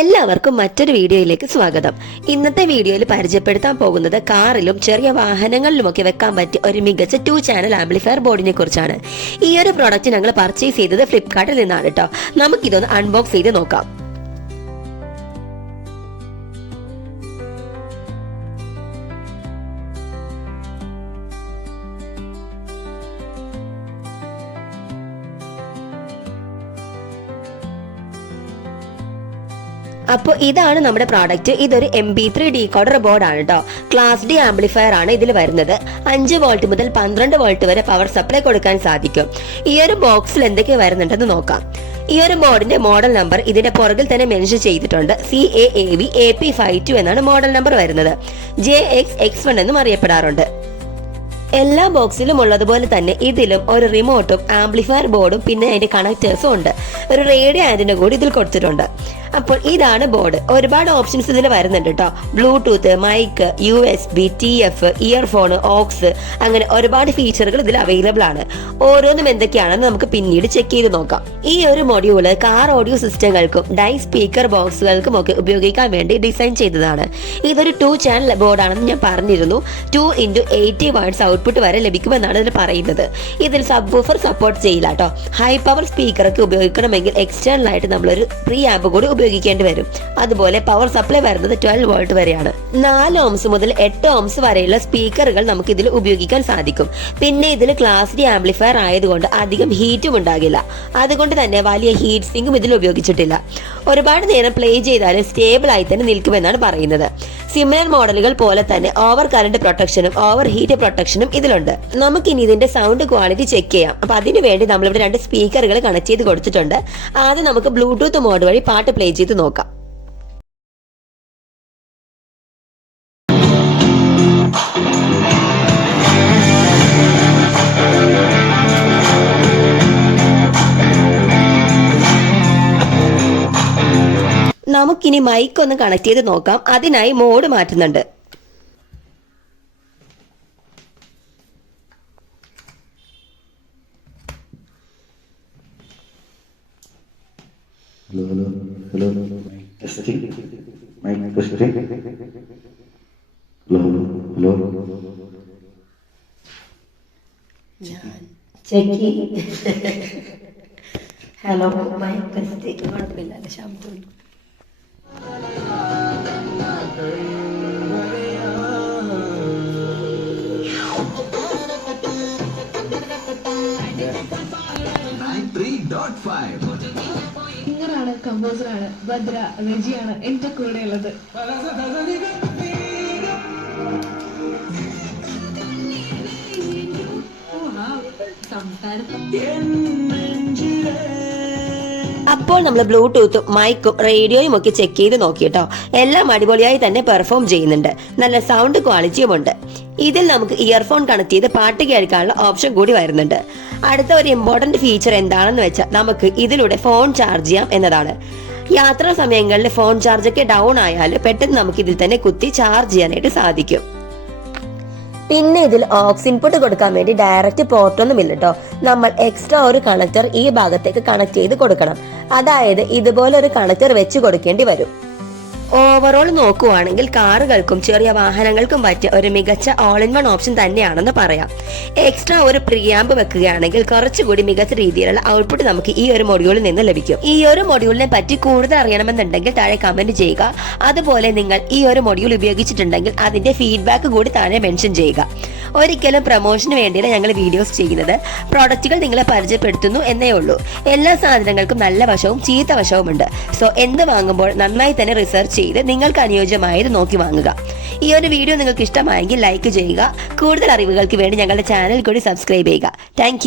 എല്ലാവർക്കും മറ്റൊരു വീഡിയോയിലേക്ക് സ്വാഗതം. ഇന്നത്തെ വീഡിയോയിൽ പരിചയപ്പെടുത്താൻ പോകുന്നത് കാറിലും ചെറിയ വാഹനങ്ങളിലുമൊക്കെ വെക്കാൻ പറ്റിയ ഒരു മികച്ച 2 ചാനൽ ആംപ്ലിഫയർ ബോർഡിനെ കുറിച്ചാണ്. ഈ ഒരു പ്രോഡക്റ്റ് ഞങ്ങൾ പർച്ചേസ് ചെയ്തത് ഫ്ലിപ്കാർട്ടിൽ നിന്നാണ് കേട്ടോ. നമുക്കിതൊന്ന് അൺബോക്സ് ചെയ്ത് നോക്കാം. അപ്പോൾ ഇതാണ് നമ്മുടെ പ്രോഡക്റ്റ്. ഇതൊരു MP3 ഡീകോഡർ ബോർഡാണ് കേട്ടോ. ക്ലാസ് ഡി ആംപ്ലിഫയർ ആണ് ഇതിൽ വരുന്നത്. 5 വോൾട്ട് മുതൽ 12 വോൾട്ട് വരെ പവർ സപ്ലൈ കൊടുക്കാൻ സാധിക്കും. ഈ ഒരു ബോക്സിൽ എന്തൊക്കെ വരുന്നുണ്ടെന്ന് നോക്കാം. ഈ ഒരു ബോർഡിന്റെ മോഡൽ നമ്പർ ഇതിന്റെ പുറകിൽ തന്നെ മെൻഷൻ ചെയ്തിട്ടുണ്ട്. CAAV AP52 എന്നാണ് മോഡൽ നമ്പർ വരുന്നത്. JXX1 എന്നും അറിയപ്പെടാറുണ്ട്. എല്ലാ ബോക്സിലും ഉള്ളതുപോലെ തന്നെ ഇതിലും ഒരു റിമോട്ടും ആംപ്ലിഫയർ ബോർഡും പിന്നെ അതിന്റെ കണക്ടേഴ്സും ഉണ്ട്. ഒരു റേഡിയോ ആന്റിന കൂടി ഇതിൽ കൊടുത്തിട്ടുണ്ട്. അപ്പോൾ ഇതാണ് ബോർഡ്. ഒരുപാട് ഓപ്ഷൻസ് ഇതിൽ വരുന്നുണ്ട് കേട്ടോ. Bluetooth, mic, USB, TF, earphone, aux, അങ്ങനെ ഒരുപാട് ഫീച്ചറുകൾ ഇതിൽ അവൈലബിൾ ആണ്. ഓരോന്നും എന്തൊക്കെയാണെന്ന് നമുക്ക് പിന്നീട് ചെക്ക് ചെയ്ത് നോക്കാം. ഈ ഒരു മൊഡ്യൂള് കാർ ഓഡിയോ സിസ്റ്റങ്ങൾക്കും ഡൈ സ്പീക്കർ ബോക്സുകൾക്കും ഒക്കെ ഉപയോഗിക്കാൻ വേണ്ടി ഡിസൈൻ ചെയ്തതാണ്. ഇതൊരു 2 ചാനൽ ബോർഡാണെന്ന് ഞാൻ പറഞ്ഞിരുന്നു. 2x80 വാട്ട്സ് ഔട്ട്പുട്ട് വരെ ലഭിക്കുമെന്നാണ് ഇതിൽ പറയുന്നത്. ഇതിൽ സബ് വൂഫർ സപ്പോർട്ട് ചെയ്യില്ല കേട്ടോ. ഹൈ പവർ സ്പീക്കറൊക്കെ ഉപയോഗിക്കണമെങ്കിൽ എക്സ്റ്റേണൽ ആയിട്ട് നമ്മളൊരു പ്രീ ആംപ് കൂടി ഉപയോഗിക്കേണ്ടി വരും. അതുപോലെ പവർ സപ്ലൈ വരുന്നത് 12 വോൾട്ട് വരെയാണ്. 4 ohms മുതൽ 8 ohms വരെയുള്ള സ്പീക്കറുകൾ നമുക്ക് ഇതിൽ ഉപയോഗിക്കാൻ സാധിക്കും. പിന്നെ ഇതിൽ ക്ലാസ് ഡി ആംപ്ലിഫയർ ആയതുകൊണ്ട് അധികം ഹീറ്റും ഉണ്ടാകില്ല. അതുകൊണ്ട് തന്നെ വലിയ ഹീറ്റ് സിങ്കും ഇതിൽ ഉപയോഗിച്ചിട്ടില്ല. ഒരുപാട് നേരം പ്ലേ ചെയ്താലും സ്റ്റേബിൾ ആയി തന്നെ നിൽക്കുമെന്നാണ് പറയുന്നത്. സിമിലർ മോഡലുകൾ പോലെ തന്നെ ഓവർ കറന്റ് പ്രൊട്ടക്ഷനും ഓവർ ഹീറ്റ് പ്രൊട്ടക്ഷനും ഇതിലുണ്ട്. നമുക്കിനി ഇതിന്റെ സൗണ്ട് ക്വാളിറ്റി ചെക്ക് ചെയ്യാം. അപ്പൊ അതിനു വേണ്ടി നമ്മളിവിടെ 2 സ്പീക്കറുകൾ കണക്ട് ചെയ്ത് കൊടുത്തിട്ടുണ്ട്. ആദ്യം നമുക്ക് ബ്ലൂടൂത്ത് മോഡ് വഴി പാട്ട് പ്ലേ ചെയ്ത് നോക്കാം. നമുക്കിനി മൈക്ക് ഒന്ന് കണക്ട് ചെയ്ത് നോക്കാം. അതിനായി മോഡ് മാറ്റുന്നുണ്ട്. Hello, hello, hello, hello. Testing. Mic testing. Hello, hello, hello. ചെക്കി. Hello, mic test. കുഴപ്പമില്ല, ശബ്ദം. സിംഗറാണ്, കമ്പോസറാണ്, ഭദ്ര രജിയാണ് എന്റെ കൂടെ ഉള്ളത്. അപ്പോൾ നമ്മൾ ബ്ലൂടൂത്തും മൈക്കും റേഡിയോയും ഒക്കെ ചെക്ക് ചെയ്ത് നോക്കിട്ടോ. എല്ലാം അടിപൊളിയായി തന്നെ പെർഫോം ചെയ്യുന്നുണ്ട്. നല്ല സൗണ്ട് ക്വാളിറ്റിയും ഉണ്ട്. ഇതിൽ നമുക്ക് ഇയർഫോൺ കണക്ട് ചെയ്ത് പാട്ട് കേൾക്കാനുള്ള ഓപ്ഷൻ കൂടി വരുന്നുണ്ട്. അടുത്ത ഒരു ഇമ്പോർട്ടന്റ് ഫീച്ചർ എന്താണെന്ന് വെച്ചാൽ നമുക്ക് ഇതിലൂടെ ഫോൺ ചാർജ് ചെയ്യാം എന്നതാണ്. യാത്രാ സമയങ്ങളിൽ ഫോൺ ചാർജൊക്കെ ഡൗൺ ആയാൽ പെട്ടെന്ന് നമുക്ക് ഇതിൽ തന്നെ കുത്തി ചാർജ് ചെയ്യാനായിട്ട് സാധിക്കും. പിന്നെ ഇതിൽ ഓക്സ് ഇൻപുട്ട് കൊടുക്കാൻ വേണ്ടി ഡയറക്റ്റ് പോർട്ടൊന്നുമില്ല കേട്ടോ. നമ്മൾ എക്സ്ട്രാ ഒരു കണക്ടർ ഈ ഭാഗത്തേക്ക് കണക്ട് ചെയ്ത് കൊടുക്കണം. അതായത് ഇതുപോലെ ഒരു കണക്ടർ വെച്ച് കൊടുക്കേണ്ടി വരും. ഓവറോൾ നോക്കുവാണെങ്കിൽ കാറുകൾക്കും ചെറിയ വാഹനങ്ങൾക്കും പറ്റിയ ഒരു മികച്ച ഓൾ ഇൻ വൺ ഓപ്ഷൻ തന്നെയാണെന്ന് പറയാം. എക്സ്ട്രാ ഒരു പ്രീആംപ് വെക്കുകയാണെങ്കിൽ കുറച്ചുകൂടി മികച്ച രീതിയിലുള്ള ഔട്ട്പുട്ട് നമുക്ക് ഈ ഒരു മൊഡ്യൂളിൽ നിന്ന് ലഭിക്കും. ഈ ഒരു മൊഡ്യൂളിനെ പറ്റി കൂടുതൽ അറിയണമെന്നുണ്ടെങ്കിൽ താഴെ കമന്റ് ചെയ്യുക. അതുപോലെ നിങ്ങൾ ഈ ഒരു മൊഡ്യൂൾ ഉപയോഗിച്ചിട്ടുണ്ടെങ്കിൽ അതിന്റെ ഫീഡ്ബാക്ക് കൂടി താഴെ മെൻഷൻ ചെയ്യുക. ഒരിക്കലും പ്രൊമോഷന് വേണ്ടിയാണ് ഞങ്ങൾ വീഡിയോസ് ചെയ്യുന്നത്. പ്രോഡക്റ്റുകൾ നിങ്ങളെ പരിചയപ്പെടുത്തുന്നു എന്നേ ഉള്ളൂ. എല്ലാ സാധനങ്ങൾക്കും നല്ല വശവും ചീത്ത വശവും ഉണ്ട്. സോ എന്ത് വാങ്ങുമ്പോൾ നന്നായി തന്നെ റിസർച്ച് ചെയ്ത് നിങ്ങൾക്ക് അനുയോജ്യമായത് നോക്കി വാങ്ങുക. ഈ ഒരു വീഡിയോ നിങ്ങൾക്ക് ഇഷ്ടമായെങ്കിൽ ലൈക്ക് ചെയ്യുക. കൂടുതൽ അറിവുകൾക്ക് വേണ്ടി ഞങ്ങളുടെ ചാനൽ കൂടി സബ്സ്ക്രൈബ് ചെയ്യുക. താങ്ക്